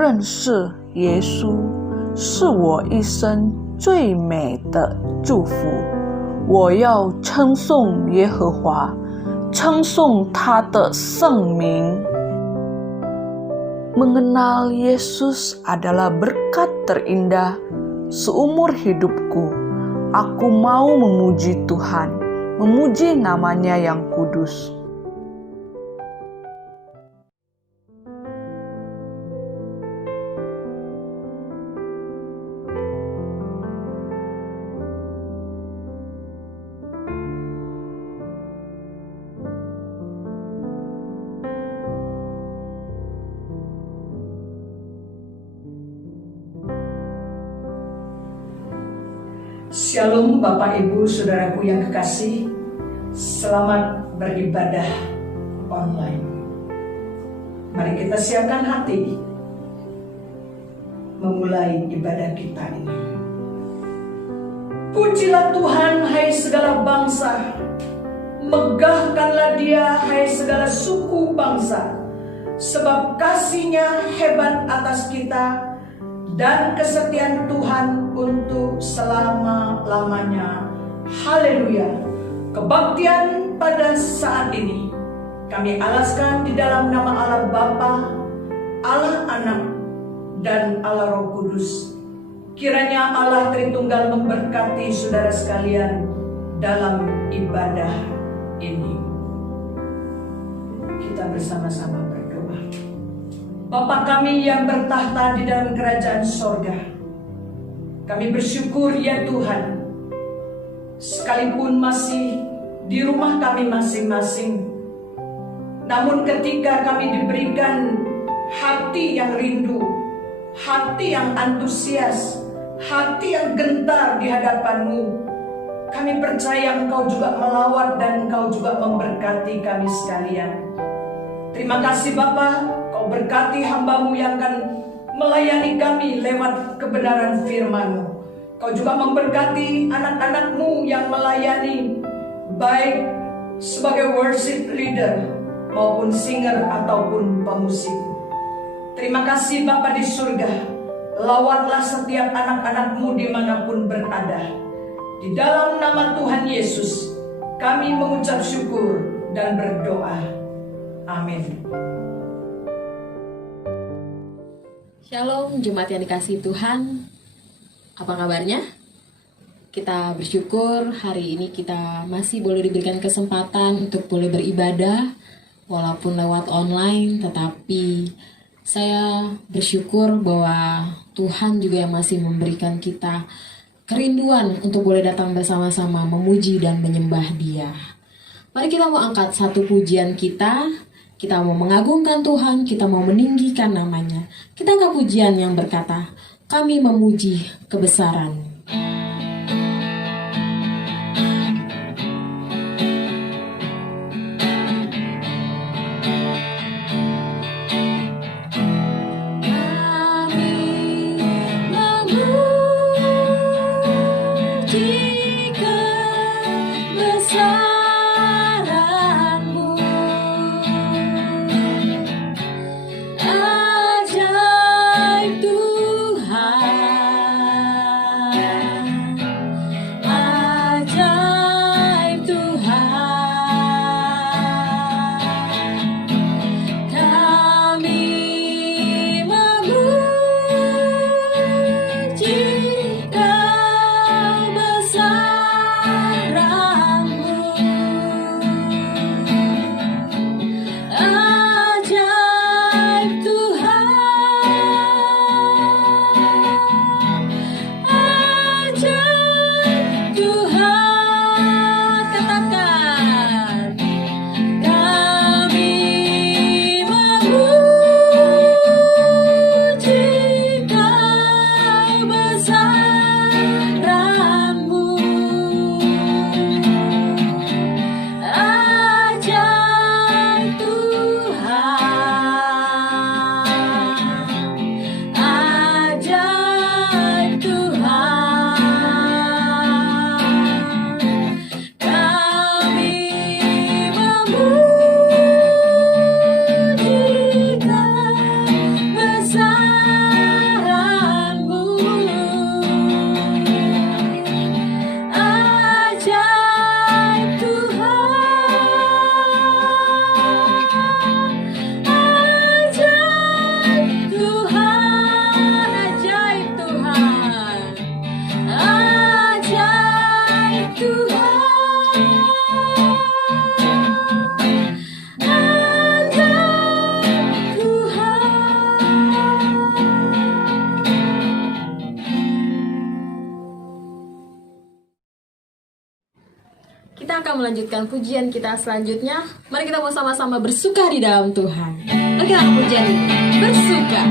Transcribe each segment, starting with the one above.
认识耶稣是我一生最美的祝福。我要称颂耶和华，称颂他的圣名。Mengenal Yesus adalah berkat terindah seumur hidupku. Aku mau memuji Tuhan, memuji namanya yang kudus. Shalom Bapak Ibu Saudaraku yang kekasih, selamat beribadah online. Mari kita siapkan hati memulai ibadah kita ini. Pujilah Tuhan hai segala bangsa, megahkanlah Dia hai segala suku bangsa, sebab kasih-Nya hebat atas kita dan kesetiaan Tuhan untuk selama-lamanya. Haleluya. Kebaktian pada saat ini kami alaskan di dalam nama Allah Bapa, Allah Anak, dan Allah Roh Kudus. Kiranya Allah Tritunggal memberkati saudara sekalian dalam ibadah ini. Kita bersama-sama berdoa. Bapa kami yang bertahta di dalam kerajaan sorga, kami bersyukur ya Tuhan, sekalipun masih di rumah kami masing-masing, namun ketika kami diberikan hati yang rindu, hati yang antusias, hati yang gentar di hadapan-Mu, kami percaya Engkau juga melawat dan Engkau juga memberkati kami sekalian. Terima kasih Bapa, Kau berkati hamba-Mu yang akan melayani kami lewat kebenaran firman-Mu. Kau juga memberkati anak-anak-Mu yang melayani, baik sebagai worship leader maupun singer ataupun pemusik. Terima kasih Bapa di surga, lawatlah setiap anak-anak-Mu dimanapun berada. Di dalam nama Tuhan Yesus kami mengucap syukur dan berdoa. Amin. Shalom jemaat yang dikasihi Tuhan. Apa kabarnya? Kita bersyukur hari ini kita masih boleh diberikan kesempatan untuk boleh beribadah walaupun lewat online, tetapi saya bersyukur bahwa Tuhan juga yang masih memberikan kita kerinduan untuk boleh datang bersama-sama memuji dan menyembah Dia. Mari kita mau angkat satu pujian kita mau mengagungkan Tuhan, kita mau meninggikan namanya. Kita angkat pujian yang berkata, kami memuji kebesaran. Ajaib Tuhan. melanjutkan pujian kita selanjutnya. Mari kita mau sama-sama bersuka di dalam Tuhan. Mari kita ke pujian ini. Bersuka.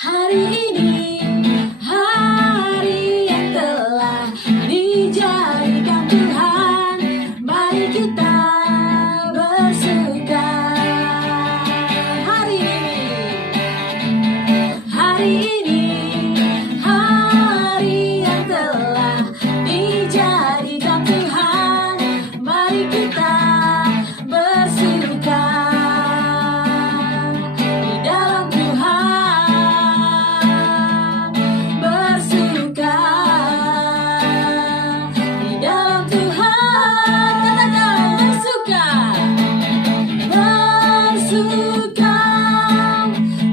Hari ini, hari yang telah dijadikan Tuhan, mari kita bersuka. Hari ini, hari yang telah dijadikan Tuhan, mari kita bersuka di dalam Tuhan, bersuka di dalam Tuhan. Katakan bersuka, bersuka,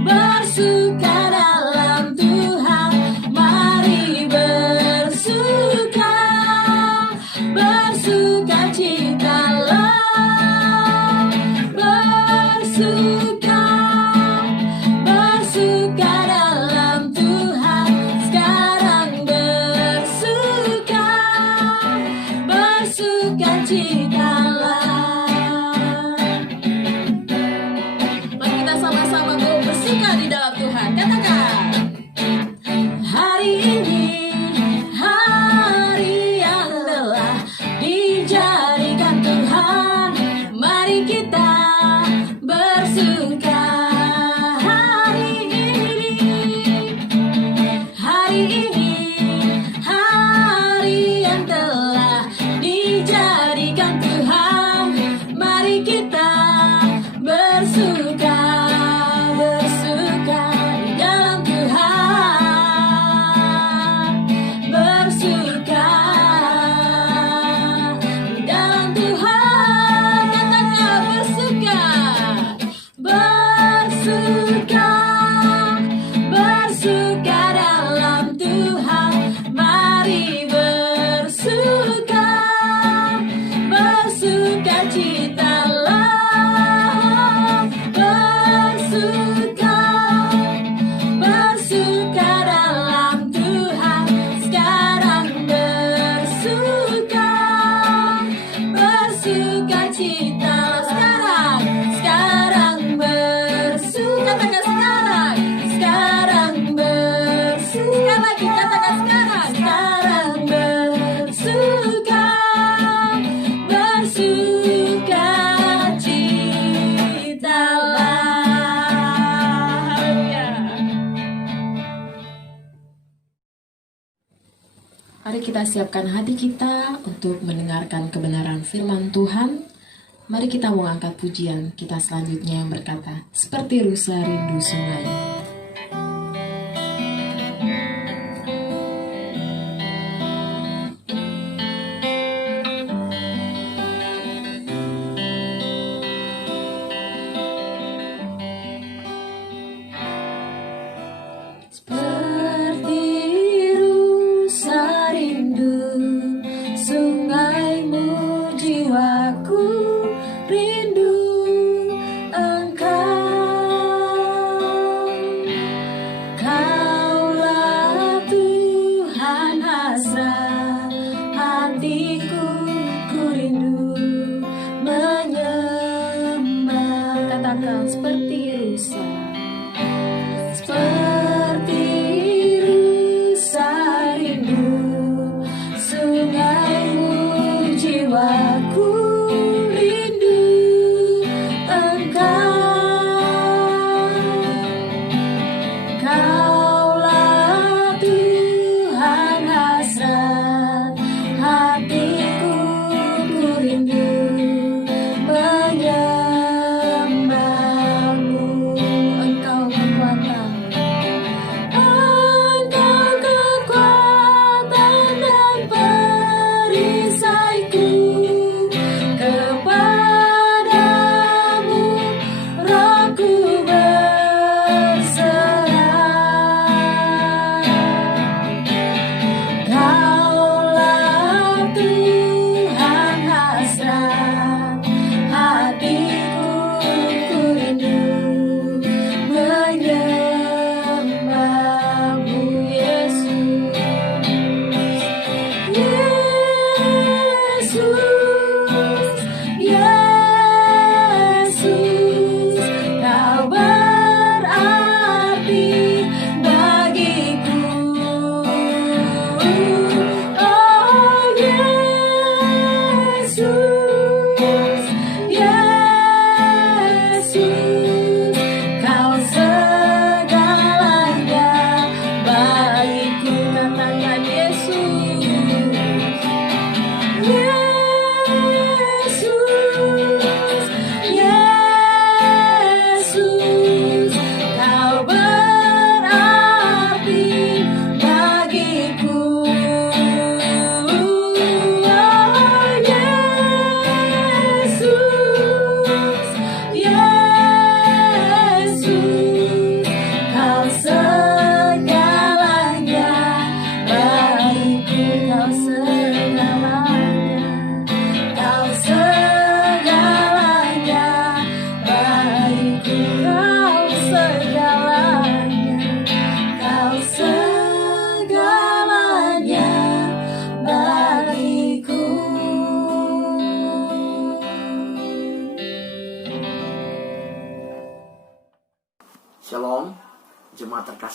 bersuka dalam Tuhan. Mari bersuka, bersuka citalah, bersuka, bersuka dalam Tuhan. Sekarang bersuka, bersuka citalah. Mari kita sama-sama bersuka di dalam Tuhan. Katakan. Hari ini, hari yang telah dijadikan Tuhan, mari kita bersuka. Hari ini, hari yang telah dijadikan Tuhan, mari kita bersuka, bersuka di dalam Tuhan, bersuka di dalam Tuhan. Katakan bersuka, bersuka, bersuka dalam Tuhan. Mari bersuka, bersuka citalah, bersuka, bersuka dalam Tuhan. Sekarang bersuka, bersuka citalah. Sekarang bersuka. Katakan sekarang bersuka lagi. Katakan sekarang bersuka, bersuka citalah. Haleluya. Mari kita siapkan hati kita untuk mendengarkan kebenaran firman Tuhan. Mari kita mengangkat pujian kita selanjutnya yang berkata, seperti rusa rindu sungai. Seperti rusa rindu sungaimu, jiwaku rindu engkau.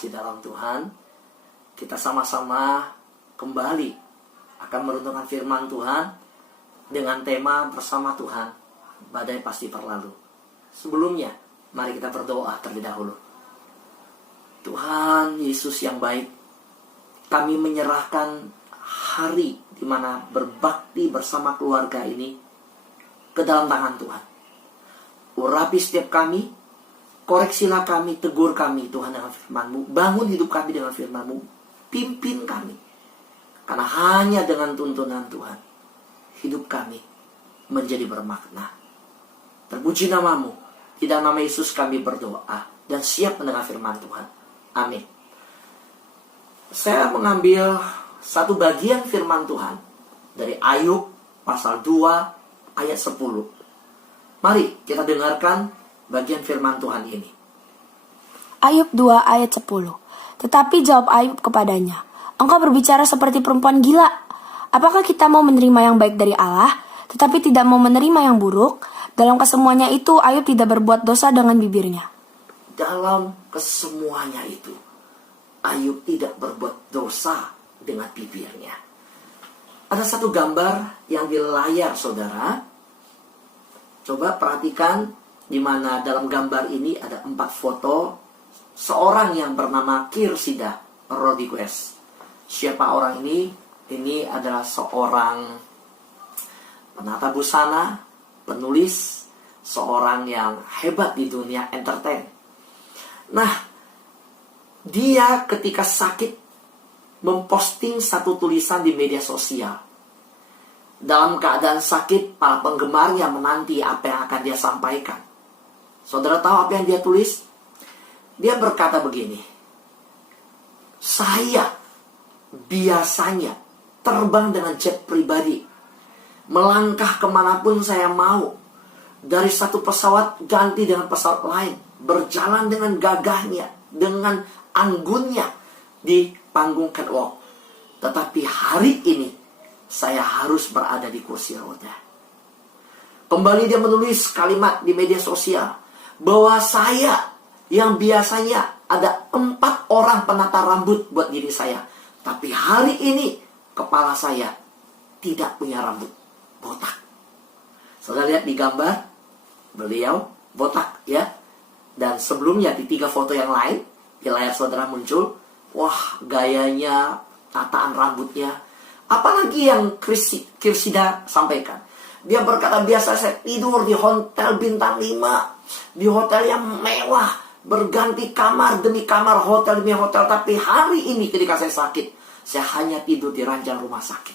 kasih dalam Tuhan, kita sama-sama kembali akan merenungkan firman Tuhan dengan tema bersama Tuhan, badai pasti berlalu. Sebelumnya, mari kita berdoa terlebih dahulu. Tuhan Yesus yang baik, kami menyerahkan hari di mana berbakti bersama keluarga ini ke dalam tangan Tuhan. Urapi setiap kami, koreksilah kami, tegur kami Tuhan dengan firman-Mu. Bangun hidup kami dengan firman-Mu. Pimpin kami. Karena hanya dengan tuntunan Tuhan, hidup kami menjadi bermakna. Terpuji nama-Mu. Di dalam nama Yesus kami berdoa dan siap mendengar firman Tuhan. Amin. Saya mengambil satu bagian firman Tuhan dari Ayub pasal 2 ayat 10. Mari kita dengarkan bagian firman Tuhan ini. Ayub 2 ayat 10. Tetapi jawab Ayub kepadanya, engkau berbicara seperti perempuan gila. Apakah kita mau menerima yang baik dari Allah, tetapi tidak mau menerima yang buruk? Dalam kesemuanya itu Ayub tidak berbuat dosa dengan bibirnya. Dalam kesemuanya itu Ayub tidak berbuat dosa dengan bibirnya. Ada satu gambar yang di layar saudara. Coba perhatikan di mana dalam gambar ini ada 4 foto seorang yang bernama Kirsida Rodriguez. Siapa orang ini? Ini adalah seorang penata busana, penulis, seorang yang hebat di dunia entertain. Nah, dia ketika sakit memposting satu tulisan di media sosial. Dalam keadaan sakit, para penggemarnya menanti apa yang akan dia sampaikan. Saudara tahu apa yang dia tulis? Dia berkata begini, saya biasanya terbang dengan jet pribadi, melangkah kemanapun saya mau, dari satu pesawat ganti dengan pesawat lain, berjalan dengan gagahnya, dengan anggunnya di panggung catwalk. Tetapi hari ini saya harus berada di kursi roda. Kembali dia menulis kalimat di media sosial bahwa saya yang biasanya ada 4 orang penata rambut buat diri saya, tapi hari ini kepala saya tidak punya rambut, botak. Saudara lihat di gambar, beliau botak ya. Dan sebelumnya di 3 foto yang lain di layar saudara muncul, wah gayanya, tataan rambutnya. Apalagi yang Kirsida sampaikan. Dia berkata, biasa saya tidur di hotel bintang 5. Di hotel yang mewah. Berganti kamar demi kamar, hotel demi hotel. Tapi hari ini ketika saya sakit, saya hanya tidur di ranjang rumah sakit.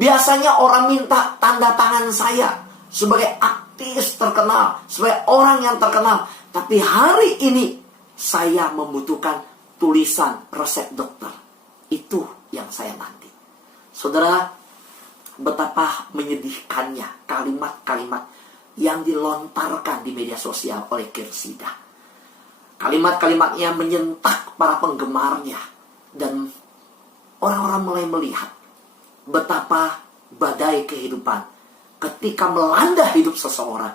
Biasanya orang minta tanda tangan saya sebagai artis terkenal, sebagai orang yang terkenal. Tapi hari ini saya membutuhkan tulisan resep dokter. Itu yang saya nanti. Saudara, betapa menyedihkannya kalimat-kalimat yang dilontarkan di media sosial oleh Kirsida. Kalimat-kalimatnya menyentak para penggemarnya. Dan orang-orang mulai melihat betapa badai kehidupan ketika melanda hidup seseorang,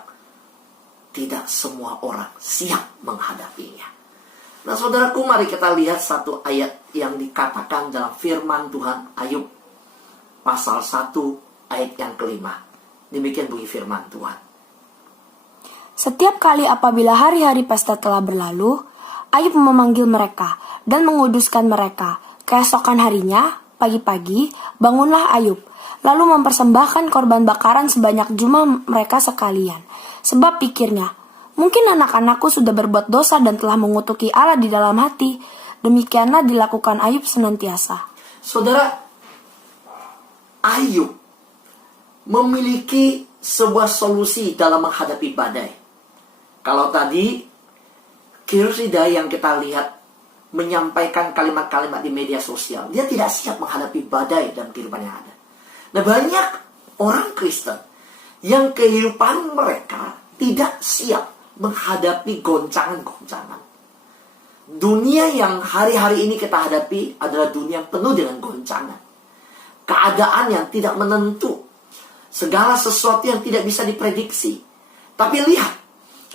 tidak semua orang siap menghadapinya. Nah saudaraku, mari kita lihat satu ayat yang dikatakan dalam firman Tuhan Ayub pasal 1 ayat yang kelima. Demikian bunyi firman Tuhan. Setiap kali apabila hari-hari pesta telah berlalu, Ayub memanggil mereka dan menguduskan mereka. Keesokan harinya, pagi-pagi, bangunlah Ayub, lalu mempersembahkan korban bakaran sebanyak jumlah mereka sekalian. Sebab pikirnya, mungkin anak-anakku sudah berbuat dosa dan telah mengutuki Allah di dalam hati. Demikianlah dilakukan Ayub senantiasa. Saudara, Ayub memiliki sebuah solusi dalam menghadapi badai. Kalau tadi Kirsida yang kita lihat menyampaikan kalimat-kalimat di media sosial, dia tidak siap menghadapi badai dalam kehidupan yang ada. Nah, banyak orang Kristen yang kehidupan mereka tidak siap menghadapi goncangan-goncangan. Dunia yang hari-hari ini kita hadapi adalah dunia yang penuh dengan goncangan. Keadaan yang tidak menentu. Segala sesuatu yang tidak bisa diprediksi. Tapi lihat,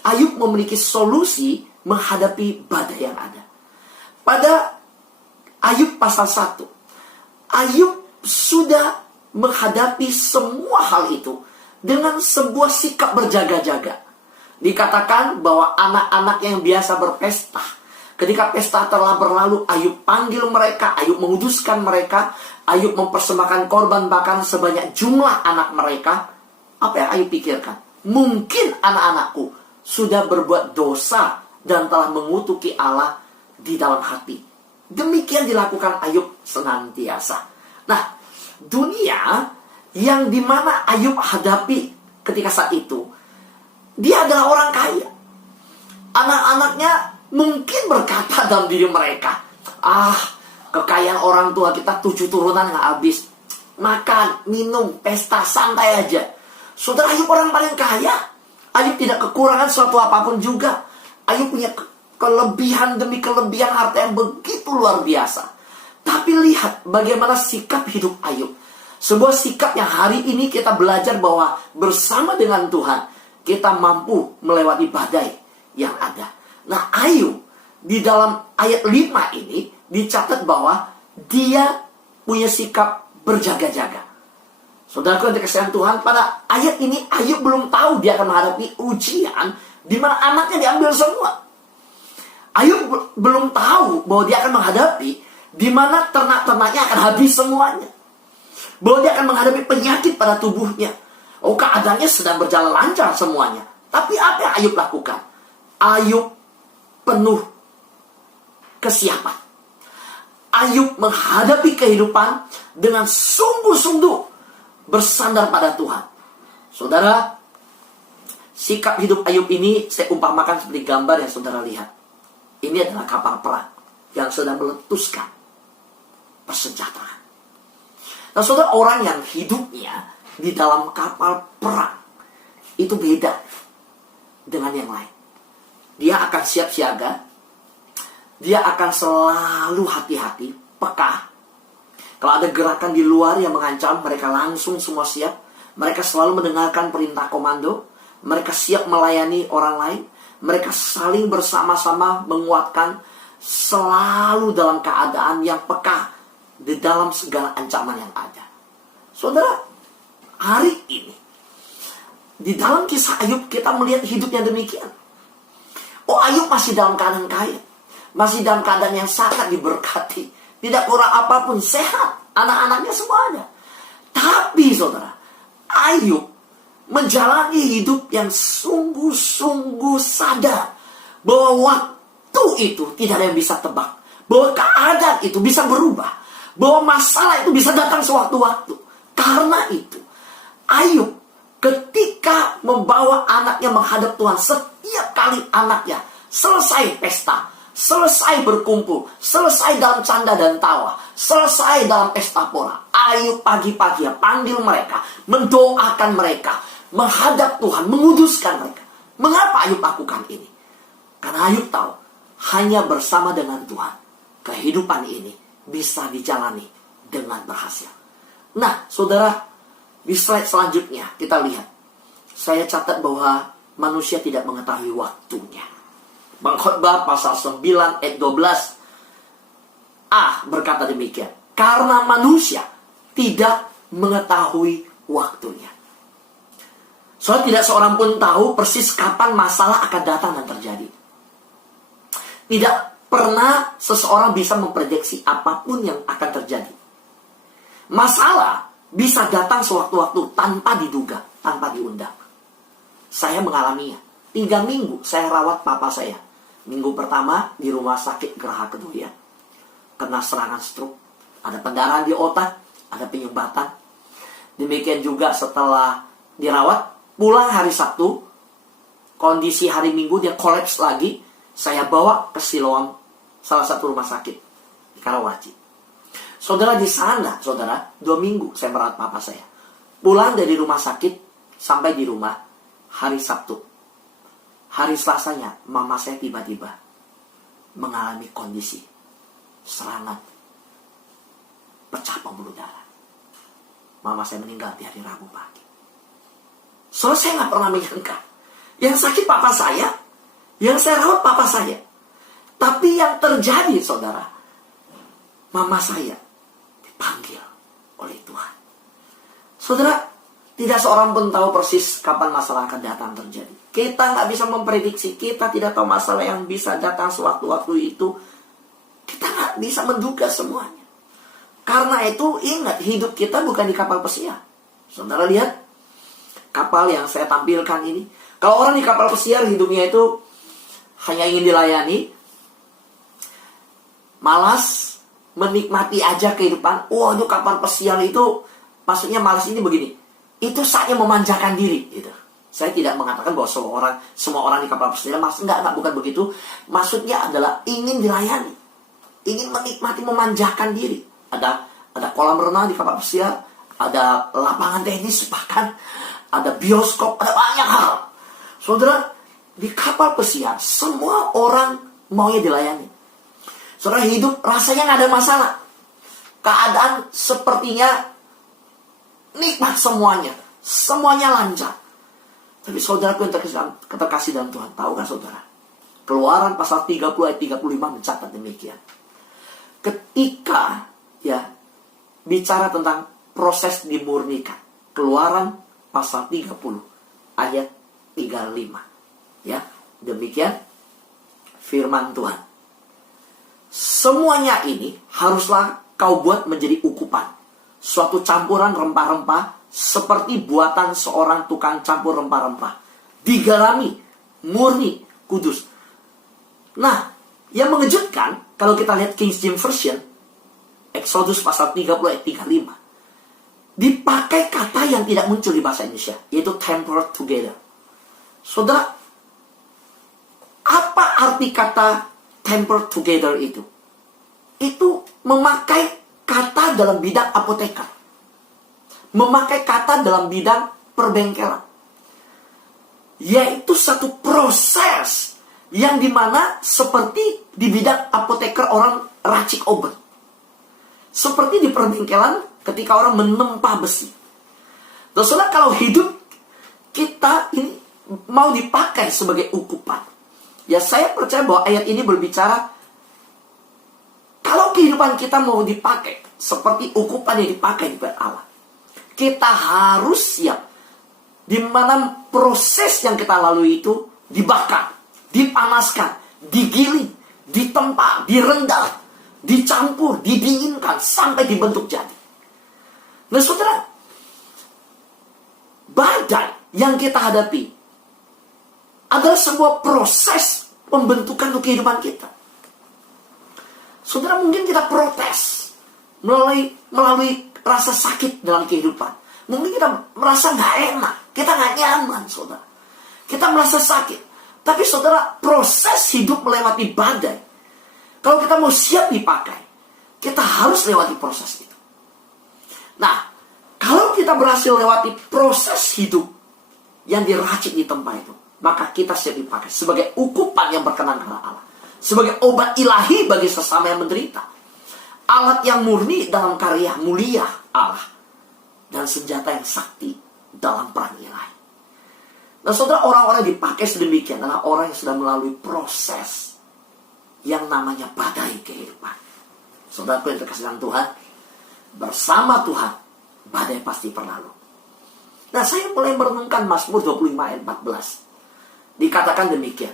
Ayub memiliki solusi menghadapi badai yang ada. pada Ayub pasal 1, Ayub sudah menghadapi semua hal itu dengan sebuah sikap berjaga-jaga. Dikatakan bahwa anak-anak yang biasa berpesta, ketika pesta telah berlalu, Ayub panggil mereka, Ayub menguduskan mereka, Ayub mempersembahkan korban bahkan sebanyak jumlah anak mereka. Apa yang Ayub pikirkan? Mungkin anak-anakku sudah berbuat dosa dan telah mengutuki Allah di dalam hati. Demikian dilakukan Ayub senantiasa. Nah, dunia yang dimana Ayub hadapi ketika saat itu, dia adalah orang kaya. Anak-anaknya mungkin berkata dalam diri mereka, kekayaan orang tua kita 7 turunan nggak habis. Makan, minum, pesta, santai aja. Saudara, Ayub orang paling kaya. Ayub tidak kekurangan suatu apapun juga. Ayub punya kelebihan demi kelebihan harta yang begitu luar biasa. Tapi lihat bagaimana sikap hidup Ayub. Sebuah sikap yang hari ini kita belajar bahwa bersama dengan Tuhan kita mampu melewati badai yang ada. Nah, Ayub di dalam ayat 5 ini dicatat bahwa dia punya sikap berjaga-jaga. Saudaraku yang dikasihi Tuhan, pada ayat ini Ayub belum tahu dia akan menghadapi ujian di mana anaknya diambil semua. Ayub belum tahu bahwa dia akan menghadapi di mana ternak-ternaknya akan habis semuanya. Bahwa dia akan menghadapi penyakit pada tubuhnya. Keadaannya sedang berjalan lancar semuanya. Tapi apa yang Ayub lakukan? Ayub penuh kesiapan. Ayub menghadapi kehidupan dengan sungguh-sungguh bersandar pada Tuhan. Saudara, sikap hidup Ayub ini saya umpamakan seperti gambar yang saudara lihat. Ini adalah kapal perang yang sedang meletuskan persenjataan. Nah, saudara, orang yang hidupnya di dalam kapal perang itu beda dengan yang lain. Dia akan siap siaga. Dia akan selalu hati-hati, peka. Kalau ada gerakan di luar yang mengancam, mereka langsung semua siap. Mereka selalu mendengarkan perintah komando. Mereka siap melayani orang lain. Mereka saling bersama-sama menguatkan, selalu dalam keadaan yang peka di dalam segala ancaman yang ada. Saudara, hari ini di dalam kisah Ayub kita melihat hidupnya demikian. Ayub masih dalam keadaan kaya, masih dalam keadaan yang sangat diberkati, tidak kurang apapun, sehat, anak-anaknya semua ada. Tapi saudara, Ayub menjalani hidup yang sungguh-sungguh sadar bahwa waktu itu tidak ada yang bisa tebak, bahwa keadaan itu bisa berubah, bahwa masalah itu bisa datang sewaktu-waktu. Karena itu Ayub ketika membawa anaknya menghadap Tuhan, setiap kali anaknya selesai pesta, selesai berkumpul, selesai dalam canda dan tawa, selesai dalam pesta pora, Ayub pagi-pagi panggil mereka, mendoakan mereka, menghadap Tuhan, menguduskan mereka. Mengapa Ayub lakukan ini? Karena Ayub tahu hanya bersama dengan Tuhan kehidupan ini bisa dijalani dengan berhasil. Nah, saudara, di slide selanjutnya kita lihat, saya catat bahwa manusia tidak mengetahui waktunya. Pengkhotbah pasal 9 ayat 12a berkata demikian, karena manusia tidak mengetahui waktunya. Soalnya tidak seorang pun tahu persis kapan masalah akan datang dan terjadi. Tidak pernah seseorang bisa memprediksi apapun yang akan terjadi. Masalah bisa datang sewaktu-waktu tanpa diduga, tanpa diundang. Saya mengalaminya. 3 minggu saya rawat papa saya. Minggu pertama di rumah sakit Geraha Kedoya, kena serangan stroke, ada pendarahan di otak, ada penyumbatan. Demikian juga setelah dirawat, pulang hari Sabtu, kondisi hari Minggu dia kolaps lagi. Saya bawa ke Siloam, salah satu rumah sakit di Karawaci. Saudara, di sana, saudara, 2 minggu saya merawat papa saya. Pulang dari rumah sakit sampai di rumah hari Sabtu. Hari Selasanya, mama saya tiba-tiba mengalami kondisi serangan pecah pembuluh darah. Mama saya meninggal di hari Rabu pagi. So, saya nggak pernah menyangka. Yang sakit papa saya, yang saya rawat papa saya. Tapi yang terjadi, saudara, mama saya dipanggil oleh Tuhan. Saudara, tidak seorang pun tahu persis kapan masalah akan datang terjadi. Kita nggak bisa memprediksi. Kita tidak tahu masalah yang bisa datang sewaktu-waktu itu. Kita nggak bisa menduga semuanya. Karena itu ingat, hidup kita bukan di kapal pesiar. Saudara lihat kapal yang saya tampilkan ini. Kalau orang di kapal pesiar hidupnya itu hanya ingin dilayani, malas, menikmati aja kehidupan. Itu kapal pesiar itu, maksudnya malas ini begini. Itu saatnya memanjakan diri gitu. Saya tidak mengatakan bahwa semua orang di kapal pesiar enggak, bukan begitu. Maksudnya adalah ingin dilayani, ingin menikmati, memanjakan diri. Ada kolam renang di kapal pesiar, ada lapangan tenis bahkan, ada bioskop, ada banyak hal. Saudara, di kapal pesiar semua orang maunya dilayani. Saudara, hidup rasanya nggak ada masalah. Keadaan sepertinya nikmat semuanya. Semuanya lancar. Tapi saudaraku yang terkasih dalam Tuhan, tahu kan saudara? Keluaran pasal 30 ayat 35 mencatat demikian. Ketika bicara tentang proses dimurnikan. Keluaran pasal 30 ayat 35. Demikian firman Tuhan. Semuanya ini haruslah kau buat menjadi ukupan. Suatu campuran rempah-rempah seperti buatan seorang tukang campur rempah-rempah. Digarami, murni, kudus. Nah, yang mengejutkan, kalau kita lihat King James Version, Exodus pasal 30 ayat 35, dipakai kata yang tidak muncul di bahasa Indonesia, yaitu tempered together. Saudara, apa arti kata tempered together itu? Itu memakai kata dalam bidang apoteker, memakai kata dalam bidang perbengkelan, yaitu satu proses yang dimana seperti di bidang apoteker orang racik obat, seperti di perbengkelan ketika orang menempa besi. Terus saudara, kalau hidup kita ini mau dipakai sebagai ukupan, saya percaya bahwa ayat ini berbicara kalau kehidupan kita mau dipakai seperti ukupan yang dipakai di Allah, kita harus siap di mana proses yang kita lalui itu dibakar, dipanaskan, digiling, ditempa, direndam, dicampur, didinginkan sampai dibentuk jadi. Nah saudara, badai yang kita hadapi adalah sebuah proses pembentukan untuk kehidupan kita. Saudara, mungkin kita protes melalui rasa sakit dalam kehidupan. Mungkin kita merasa nggak enak, kita nggak nyaman, saudara. Kita merasa sakit. Tapi saudara, proses hidup melewati badai, kalau kita mau siap dipakai, kita harus lewati proses itu. Nah, kalau kita berhasil lewati proses hidup yang diracik di tempat itu, maka kita siap dipakai sebagai ukupan yang berkenan kepada Allah, sebagai obat ilahi bagi sesama yang menderita, alat yang murni dalam karya mulia Allah, dan senjata yang sakti dalam perang ilahi. Nah saudara, orang-orang yang dipakai sedemikian adalah orang yang sudah melalui proses yang namanya badai kehidupan. Saudaraku yang terkasih dalam Tuhan, bersama Tuhan badai pasti berlalu. Nah, saya mulai merenungkan Mazmur 25 ayat 14. Dikatakan demikian,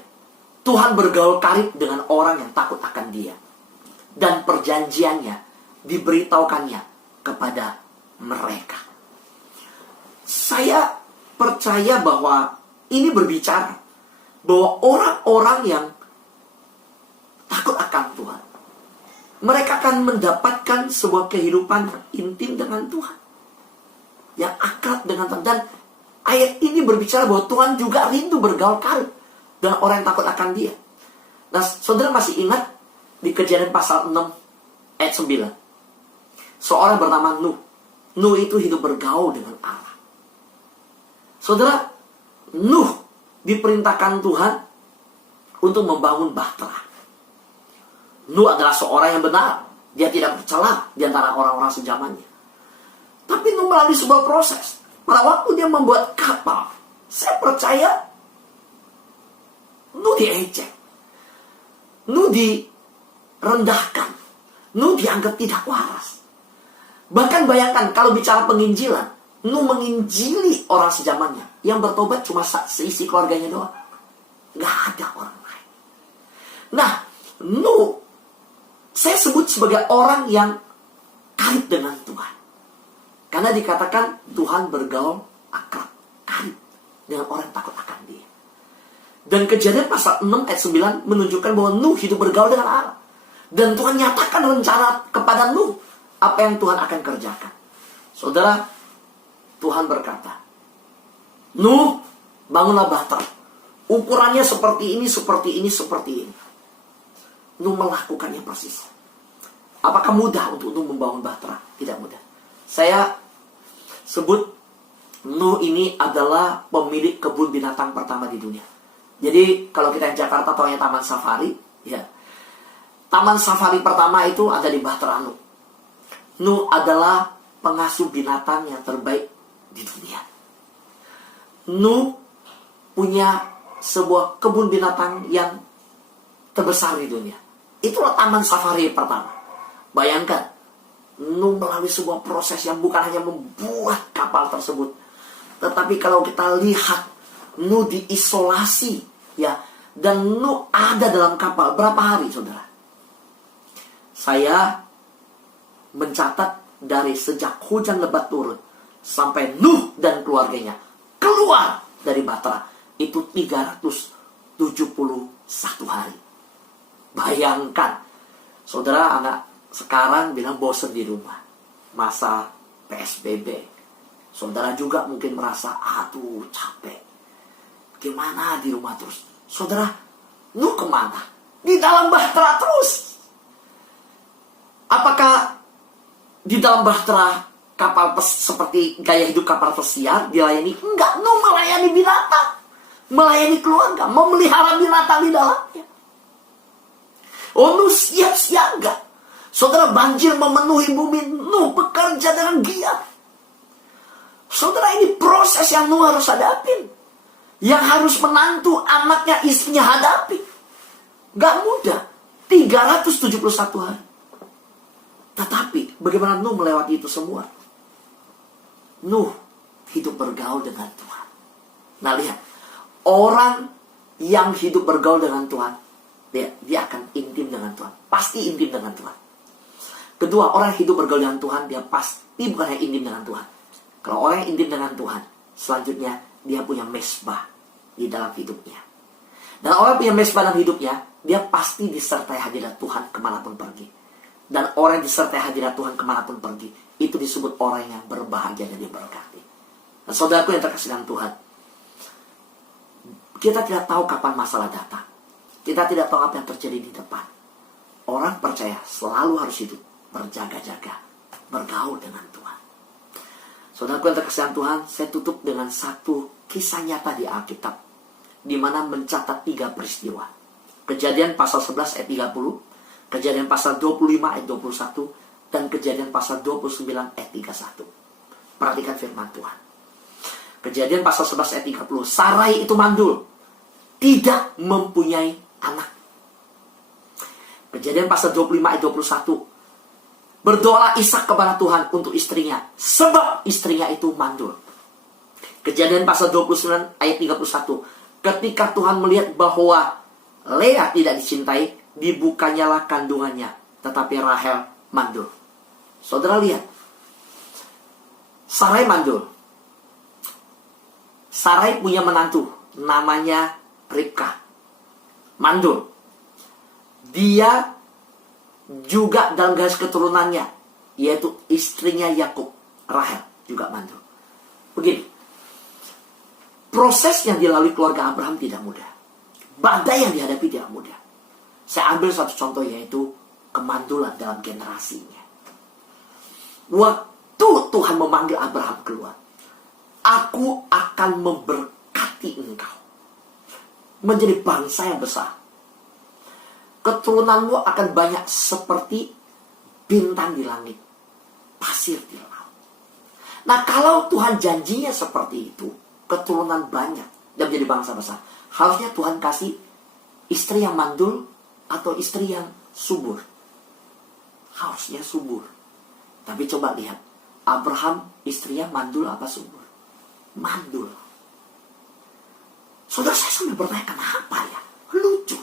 Tuhan bergaul karib dengan orang yang takut akan Dia, dan perjanjiannya diberitahukannya kepada mereka. Saya percaya bahwa ini berbicara bahwa orang-orang yang takut akan Tuhan, mereka akan mendapatkan sebuah kehidupan intim dengan Tuhan, yang akrab dengan Tuhan. Dan ayat ini berbicara bahwa Tuhan juga rindu bergaul karib dengan orang yang takut akan Dia. Nah, saudara masih ingat di Kejadian pasal 6 ayat 9, seorang bernama Nuh. Nuh itu hidup bergaul dengan Allah. Saudara, Nuh diperintahkan Tuhan untuk membangun bahtera. Nuh adalah seorang yang benar. Dia tidak bercela di antara orang-orang sejamannya. Tapi Nuh melalui sebuah proses. Pada waktu dia membuat kapal, saya percaya Nuh diejek. Nuh direndahkan. Nuh dianggap tidak waras. Bahkan bayangkan kalau bicara penginjilan, Nuh menginjili orang sejamannya. Yang bertobat cuma seisi keluarganya doang. Gak ada orang lain. Nah, Nuh saya sebut sebagai orang yang karib dengan Tuhan. Karena dikatakan Tuhan bergaul akrab, karib dengan orang yang takut akan Dia. Dan Kejadian pasal 6 ayat 9 menunjukkan bahwa Nuh hidup bergaul dengan Allah. Dan Tuhan nyatakan rencana kepada Nuh apa yang Tuhan akan kerjakan. Saudara, Tuhan berkata, Nuh, bangunlah bahtera. Ukurannya seperti ini, seperti ini, seperti ini. Nuh melakukannya persis. Apakah mudah untuk Nuh membangun bahtera? Tidak mudah. Saya sebut Nuh ini adalah pemilik kebun binatang pertama di dunia. Jadi kalau kita di Jakarta taunya Taman Safari, ya. Taman Safari pertama itu ada di Bahtera Nuh. Nuh adalah pengasuh binatang yang terbaik di dunia. Nuh punya sebuah kebun binatang yang terbesar di dunia. Itulah Taman Safari pertama. Bayangkan, Nuh melalui sebuah proses yang bukan hanya membuat kapal tersebut, tetapi kalau kita lihat Nuh diisolasi, ya, dan Nuh ada dalam kapal berapa hari, saudara? Saya mencatat dari sejak hujan lebat turun sampai Nuh dan keluarganya keluar dari Bahtera itu 371 hari. Bayangkan, saudara, anak sekarang bilang bosan di rumah, masa PSBB. Saudara juga mungkin merasa, aduh capek, gimana di rumah terus. Saudara, Nuh kemana? Di dalam Bahtera terus. Apakah di dalam Bahtera kapal seperti gaya hidup kapal pesiar dilayani? Enggak, Nuh melayani binatang, melayani keluarga, memelihara binatang di dalamnya. Oh, Nuh siap siaga. Saudara, banjir memenuhi bumi, Nuh bekerja dengan giat. Saudara, ini proses yang Nuh harus hadapin, yang harus menantu, anaknya, istrinya hadapi. Gak mudah, 371 hari. Tetapi bagaimana Nuh melewati itu semua? Nuh hidup bergaul dengan Tuhan. Nah, lihat, orang yang hidup bergaul dengan Tuhan, dia akan intim dengan Tuhan. Pasti intim dengan Tuhan. Kedua, orang yang hidup bergaul dengan Tuhan, dia pasti bukan hanya intim dengan Tuhan. Kalau orang yang intim dengan Tuhan, selanjutnya dia punya mesbah di dalam hidupnya. Dan orang yang punya mesbah dalam hidupnya, dia pasti disertai hadirat Tuhan kemanapun pergi. Dan orang yang disertai hadirat Tuhan kemanapun pergi, itu disebut orang yang berbahagia dan diberkati. Nah, saudaraku yang terkasih dalam Tuhan, kita tidak tahu kapan masalah datang. Kita tidak tahu apa yang terjadi di depan. Orang percaya selalu harus hidup berjaga-jaga, bergaul dengan Tuhan. Saudaraku yang terkasih dalam Tuhan, saya tutup dengan satu kisah nyata di Alkitab, di mana mencatat 3 peristiwa. Kejadian pasal 11 ayat 30, Kejadian pasal 25 ayat 21, dan Kejadian pasal 29 ayat 31. Perhatikan firman Tuhan. Kejadian pasal 11 ayat 30. Sarai itu mandul, tidak mempunyai anak. Kejadian pasal 25 ayat 21. Berdoalah Ishak kepada Tuhan untuk istrinya, sebab istrinya itu mandul. Kejadian pasal 29 ayat 31. Ketika Tuhan melihat bahwa Lea tidak dicintai, dibukanyalah kandungannya, tetapi Rahel mandul. Saudara lihat, Sarai mandul. Sarai punya menantu, namanya Ribka, mandul. Dia juga dalam garis keturunannya, yaitu istrinya Yakub, Rahel, juga mandul. Begini, proses yang dilalui keluarga Abraham tidak mudah. Badai yang dihadapi tidak mudah. Saya ambil satu contoh, yaitu kemandulan dalam generasinya. Waktu Tuhan memanggil Abraham keluar, aku akan memberkati engkau menjadi bangsa yang besar. Keturunanmu akan banyak seperti bintang di langit, pasir di laut. Nah, kalau Tuhan janjinya seperti itu, keturunan banyak dan menjadi bangsa besar, harusnya Tuhan kasih istri yang mandul atau istri yang subur? Harusnya subur. Tapi coba lihat, Abraham istrinya mandul apa subur? Mandul. Saudara, saya sambil bertanya, kenapa ya? Lucu.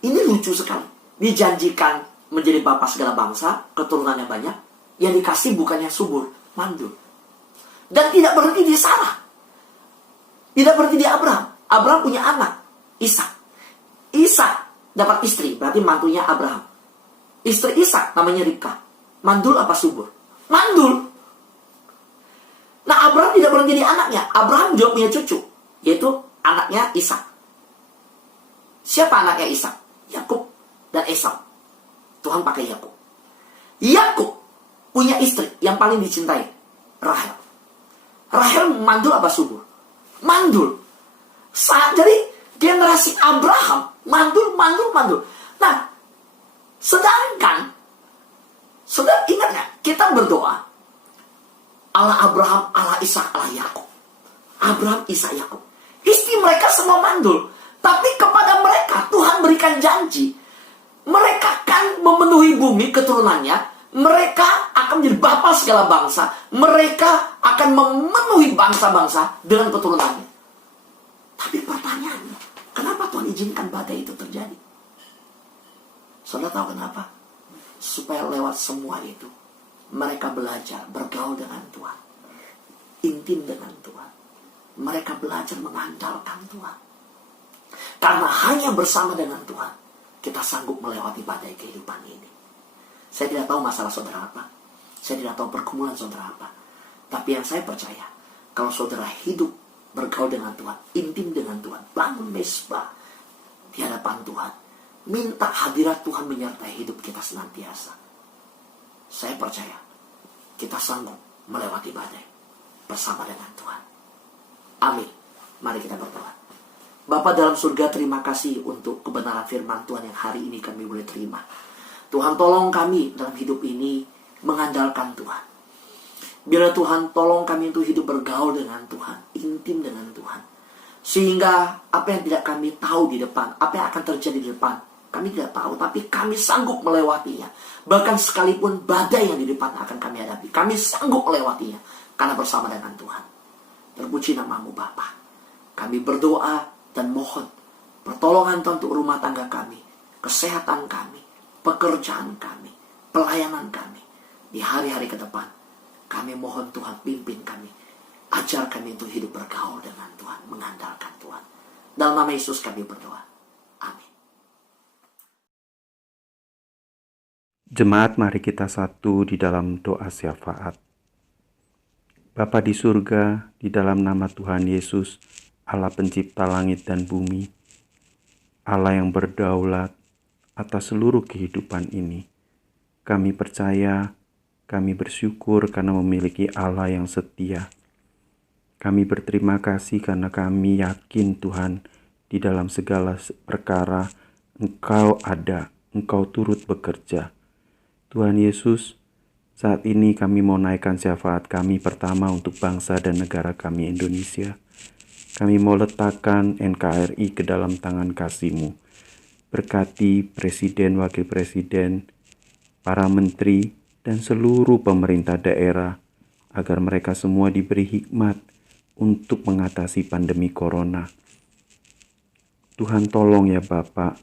Ini lucu sekali. Dijanjikan menjadi bapak segala bangsa, keturunannya banyak. Yang dikasih bukan yang subur, mandul. Dan tidak berhenti di Sarah. Tidak berhenti di Abraham. Abraham punya anak, Ishak. Ishak dapat istri, berarti mantunya Abraham. Istri Ishak namanya Ribka. Mandul apa subur? Mandul. Nah, Abraham tidak berhenti di anaknya. Abraham juga punya cucu, yaitu anaknya Ishak. Siapa anaknya Ishak? Yakub dan Esau. Tuhan pakai Yakub. Yakub punya istri yang paling dicintai, Rahel. Rahel mandul apa subur? Mandul. Jadi generasi Abraham mandul. Nah, sedangkan saudara ingat gak? Kita berdoa Allah Abraham, Allah Ishak, Allah Yakub. Abraham, Ishak, Yakub. Istri mereka semua mandul. Tapi kepada mereka Tuhan berikan janji. Mereka akan memenuhi bumi keturunannya. Mereka akan menjadi bapa segala bangsa. Mereka akan memenuhi bangsa-bangsa dengan keturunannya. Tapi pertanyaannya, kenapa Tuhan izinkan badai itu terjadi? Saudara tahu kenapa? Supaya lewat semua itu, mereka belajar bergaul dengan Tuhan. Intim dengan Tuhan. Mereka belajar mengandalkan Tuhan. Karena hanya bersama dengan Tuhan, kita sanggup melewati badai kehidupan ini. Saya tidak tahu masalah saudara apa. Saya tidak tahu pergumulan saudara apa. Tapi yang saya percaya, kalau saudara hidup bergaul dengan Tuhan, intim dengan Tuhan, bangun mesbah di hadapan Tuhan, minta hadirat Tuhan menyertai hidup kita senantiasa. Saya percaya kita sanggup melewati badai bersama dengan Tuhan. Amin. Mari kita berdoa. Bapa dalam surga, terima kasih untuk kebenaran firman Tuhan yang hari ini kami boleh terima. Tuhan, tolong kami dalam hidup ini mengandalkan Tuhan. Biarlah Tuhan tolong kami untuk hidup bergaul dengan Tuhan, intim dengan Tuhan. Sehingga apa yang tidak kami tahu di depan, apa yang akan terjadi di depan, kami tidak tahu, tapi kami sanggup melewatinya. Bahkan sekalipun badai yang di depan akan kami hadapi, kami sanggup melewatinya karena bersama dengan Tuhan. Terpuji nama-Mu Bapa. Kami berdoa dan mohon pertolongan Tuhan untuk rumah tangga kami, kesehatan kami, pekerjaan kami, pelayanan kami. Di hari-hari ke depan, kami mohon Tuhan pimpin kami. Ajar kami untuk hidup bergaul dengan Tuhan, mengandalkan Tuhan. Dalam nama Yesus kami berdoa. Amin. Jemaat, mari kita satu di dalam doa syafaat. Bapa di surga, di dalam nama Tuhan Yesus, Allah pencipta langit dan bumi, Allah yang berdaulat atas seluruh kehidupan ini, kami percaya, kami bersyukur karena memiliki Allah yang setia. Kami berterima kasih karena kami yakin Tuhan, di dalam segala perkara Engkau ada, Engkau turut bekerja. Tuhan Yesus, saat ini kami mau naikkan syafaat kami pertama untuk bangsa dan negara kami Indonesia. Kami mau letakkan NKRI ke dalam tangan kasih-Mu. Berkati Presiden, Wakil Presiden, para menteri, dan seluruh pemerintah daerah, agar mereka semua diberi hikmat untuk mengatasi pandemi corona. Tuhan tolong ya Bapak,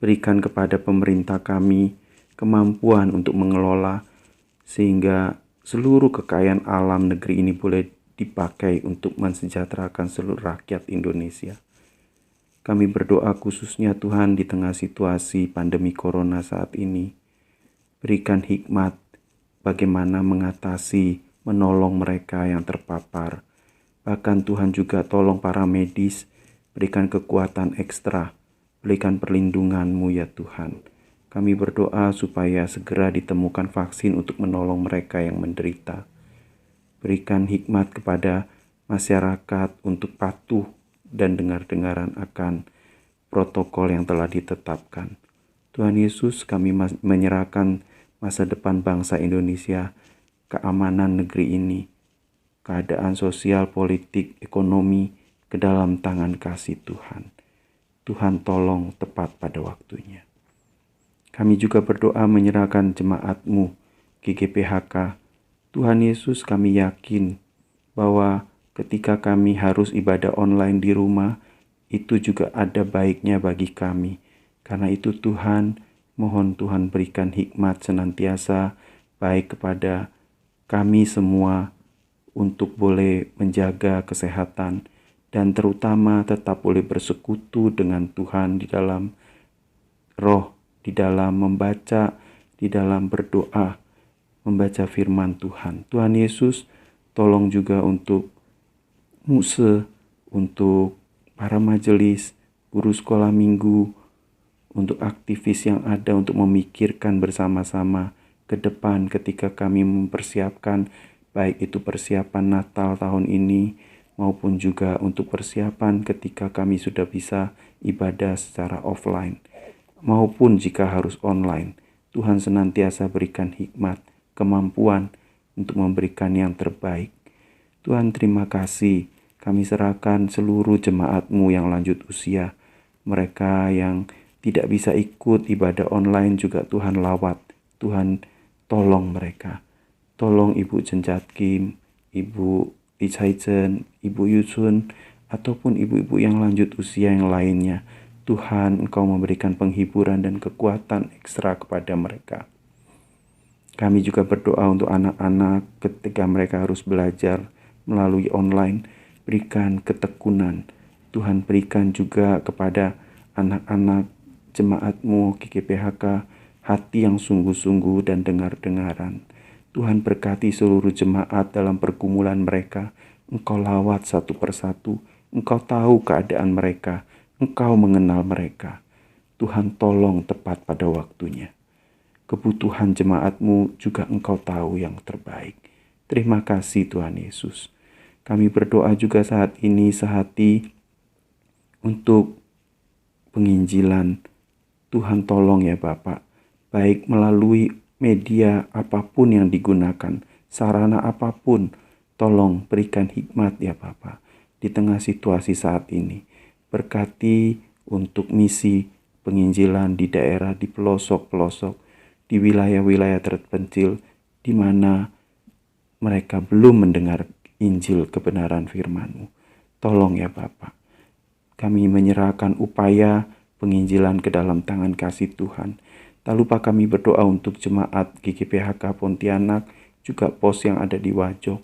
berikan kepada pemerintah kami kemampuan untuk mengelola, sehingga seluruh kekayaan alam negeri ini boleh dipakai untuk mensejahterakan seluruh rakyat Indonesia. Kami berdoa khususnya Tuhan di tengah situasi pandemi corona saat ini. Berikan hikmat bagaimana mengatasi, menolong mereka yang terpapar. Bahkan Tuhan juga tolong para medis, berikan kekuatan ekstra, berikan perlindungan-Mu ya Tuhan. Kami berdoa supaya segera ditemukan vaksin untuk menolong mereka yang menderita. Berikan hikmat kepada masyarakat untuk patuh dan dengar-dengaran akan protokol yang telah ditetapkan. Tuhan Yesus, kami menyerahkan masa depan bangsa Indonesia, keamanan negeri ini, keadaan sosial, politik, ekonomi ke dalam tangan kasih Tuhan. Tuhan tolong tepat pada waktunya. Kami juga berdoa menyerahkan jemaat-Mu GGPHK. Tuhan Yesus, kami yakin bahwa ketika kami harus ibadah online di rumah, itu juga ada baiknya bagi kami. Karena itu Tuhan, mohon Tuhan berikan hikmat senantiasa baik kepada kami semua untuk boleh menjaga kesehatan dan terutama tetap boleh bersekutu dengan Tuhan di dalam roh, di dalam membaca, di dalam berdoa, membaca firman Tuhan. Tuhan Yesus, tolong juga untuk muse, untuk para majelis, guru sekolah minggu, untuk aktivis yang ada untuk memikirkan bersama-sama ke depan ketika kami mempersiapkan baik itu persiapan Natal tahun ini maupun juga untuk persiapan ketika kami sudah bisa ibadah secara offline maupun jika harus online. Tuhan senantiasa berikan hikmat, kemampuan untuk memberikan yang terbaik. Tuhan, terima kasih. Kami serahkan seluruh jemaat-Mu yang lanjut usia. Mereka yang tidak bisa ikut ibadah online juga Tuhan lawat. Tuhan tolong mereka. Tolong Ibu Cenjat Kim, Ibu Icaijen, Ibu Yusun, ataupun ibu-ibu yang lanjut usia yang lainnya. Tuhan, Engkau memberikan penghiburan dan kekuatan ekstra kepada mereka. Kami juga berdoa untuk anak-anak ketika mereka harus belajar melalui online. Berikan ketekunan. Tuhan, berikan juga kepada anak-anak jemaat-Mu GGPHK hati yang sungguh-sungguh dan dengar-dengaran. Tuhan, berkati seluruh jemaat dalam pergumulan mereka. Engkau lawat satu persatu. Engkau tahu keadaan mereka. Engkau mengenal mereka. Tuhan, tolong tepat pada waktunya. Kebutuhan jemaat-Mu juga Engkau tahu yang terbaik. Terima kasih Tuhan Yesus. Kami berdoa juga saat ini sehati untuk penginjilan. Tuhan tolong ya Bapak, baik melalui media apapun yang digunakan, sarana apapun, tolong berikan hikmat ya Bapak di tengah situasi saat ini. Berkati untuk misi penginjilan di daerah, di pelosok-pelosok, di wilayah-wilayah terpencil, di mana mereka belum mendengar Injil kebenaran firman-Mu. Tolong ya Bapak, kami menyerahkan upaya penginjilan ke dalam tangan kasih Tuhan. Tak lupa kami berdoa untuk jemaat GGPHK Pontianak, juga pos yang ada di Wajok.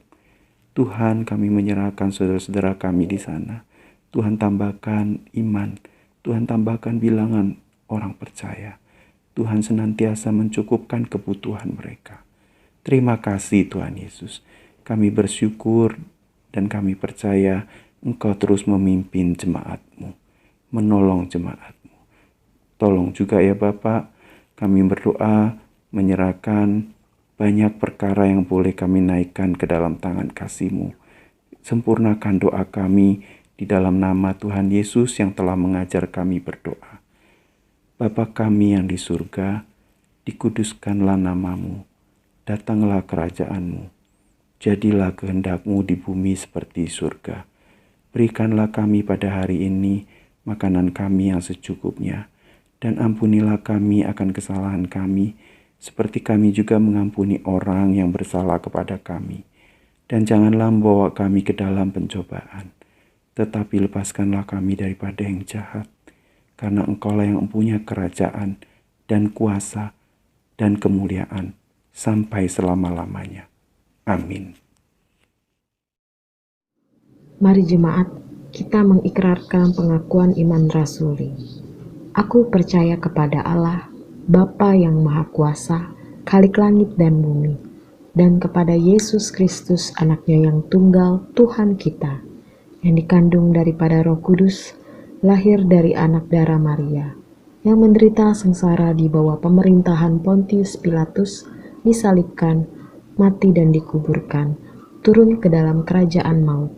Tuhan, kami menyerahkan saudara-saudara kami di sana. Tuhan, tambahkan iman. Tuhan, tambahkan bilangan orang percaya. Tuhan senantiasa mencukupkan kebutuhan mereka. Terima kasih Tuhan Yesus. Kami bersyukur dan kami percaya Engkau terus memimpin jemaat-Mu, menolong jemaat-Mu. Tolong juga ya Bapak, kami berdoa menyerahkan banyak perkara yang boleh kami naikkan ke dalam tangan kasih-Mu. Sempurnakan doa kami di dalam nama Tuhan Yesus yang telah mengajar kami berdoa. Bapa kami yang di surga, dikuduskanlah nama-Mu, datanglah kerajaan-Mu, jadilah kehendak-Mu di bumi seperti surga. Berikanlah kami pada hari ini makanan kami yang secukupnya, dan ampunilah kami akan kesalahan kami, seperti kami juga mengampuni orang yang bersalah kepada kami. Dan janganlah membawa kami ke dalam pencobaan, tetapi lepaskanlah kami daripada yang jahat, karena Engkaulah yang mempunyai kerajaan dan kuasa dan kemuliaan sampai selama-lamanya. Amin. Mari jemaat, kita mengikrarkan pengakuan iman rasuli. Aku percaya kepada Allah, Bapa yang Maha Kuasa, Khalik langit dan bumi, dan kepada Yesus Kristus, anaknya yang tunggal, Tuhan kita, yang dikandung daripada Roh Kudus, lahir dari anak darah Maria, yang menderita sengsara di bawah pemerintahan Pontius Pilatus, disalibkan, mati dan dikuburkan, turun ke dalam kerajaan maut.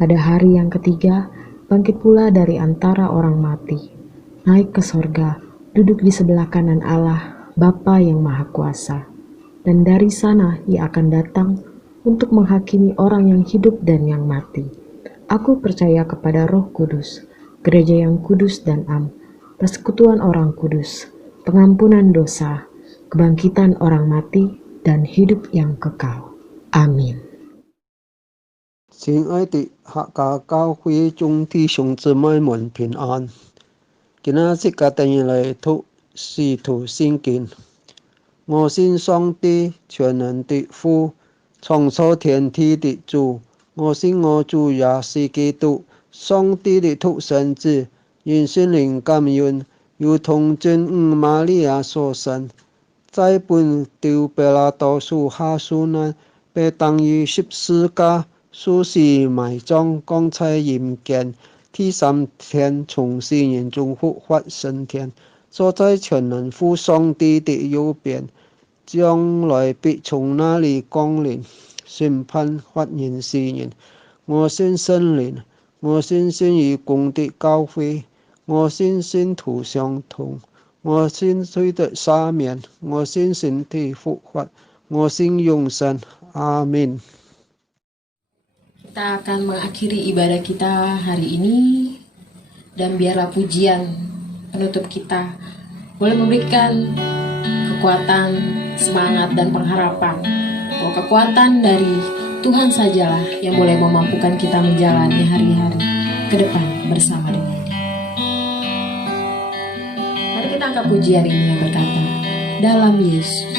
Pada hari yang ketiga, bangkit pula dari antara orang mati, naik ke sorga, duduk di sebelah kanan Allah, Bapa yang Maha Kuasa. Dan dari sana Ia akan datang untuk menghakimi orang yang hidup dan yang mati. Aku percaya kepada Roh Kudus, gereja yang kudus dan am, persekutuan orang kudus, pengampunan dosa, kebangkitan orang mati, dan hidup yang kekal. Amin. 亲爱的客家教會眾弟兄姊妹們平安。今日即刻等於嚟讀使徒聖經。我信上帝全能的父，創造天地的主。我信我主耶穌基督，上帝的獨生子，因聖靈感孕，由童貞女瑪利亞所生，在本丟彼拉多屬下受難，被當於十字架，受死埋葬，降在陰間，第三天從死人中復活升天，坐在全能父上帝的右邊，將來必從那裡降臨，審判活人死人。我信聖靈，我信信與共的教會，我信信徒相通，我信罪的赦免，我信身體復活，我信永生。阿們。Kita akan mengakhiri ibadah kita hari ini, dan biarlah pujian penutup kita boleh memberikan kekuatan, semangat, dan pengharapan bahwa kekuatan dari Tuhan sajalah yang boleh memampukan kita menjalani hari-hari ke depan bersama dengan Dia. Mari kita angkat pujian ini yang berkata, dalam Yesus.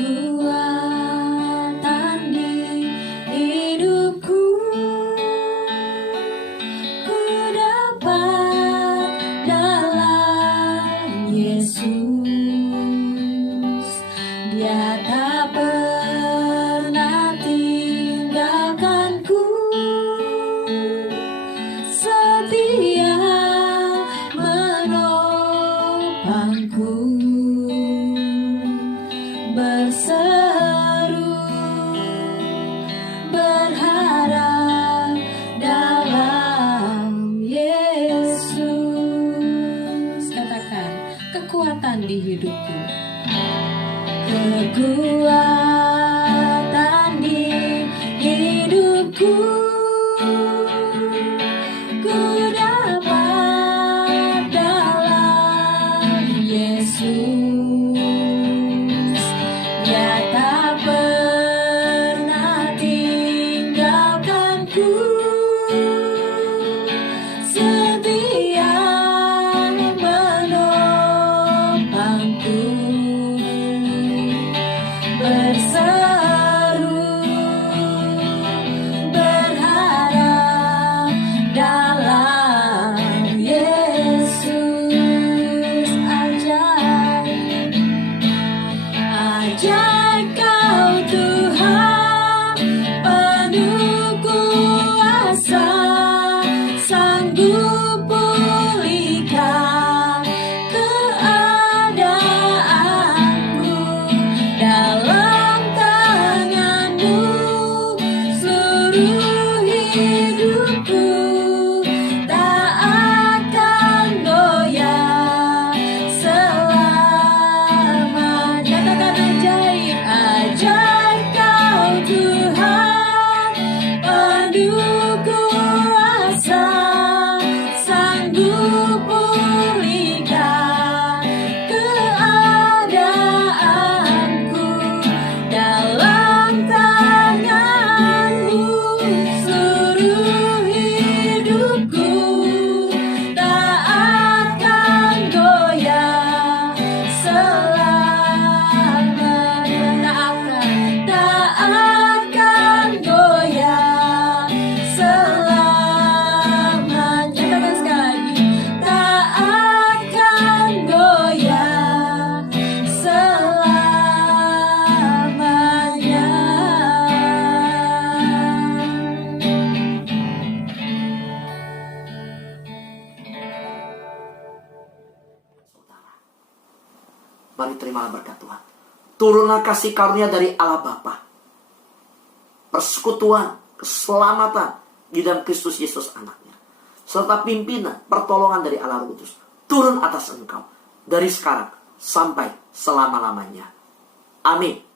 Kekuatan di hidupku, ku dapat dalam Yesus. Dia tak pernah tinggalkanku, setia menopangku. Berseru, berharap dalam Yesus. Katakan, kekuatan di hidupku. Kekuatan di hidupku, ku dapat dalam Yesus. Dia tak pernah tinggalkanku, setia menopangku. Berseru, berharap dalam Yesus. Ajaib, ajaib Kau Tuhan, penuh kuasa, sanggup pulihkan keadaanku. Dalam tangan-Mu seluruh hidupku tak akan goyah selamanya. Katakan ajaib, ajaib Kau Tuhan, penuh kuasa, sanggup pulihkan keadaanku. Dalam tangan-Mu seluruh hidupku tak akan goyah selamanya. Tak akan goyah selamanya. Katakan sekali, tak akan goyah selamanya. Mari terimalah berkat Tuhan. Turunlah kasih karunia dari Allah Bapa, persekutuan, keselamatan di dalam Kristus Yesus anaknya, serta pimpinan, pertolongan dari Allah Roh Kudus turun atas engkau dari sekarang sampai selama-lamanya. Amin.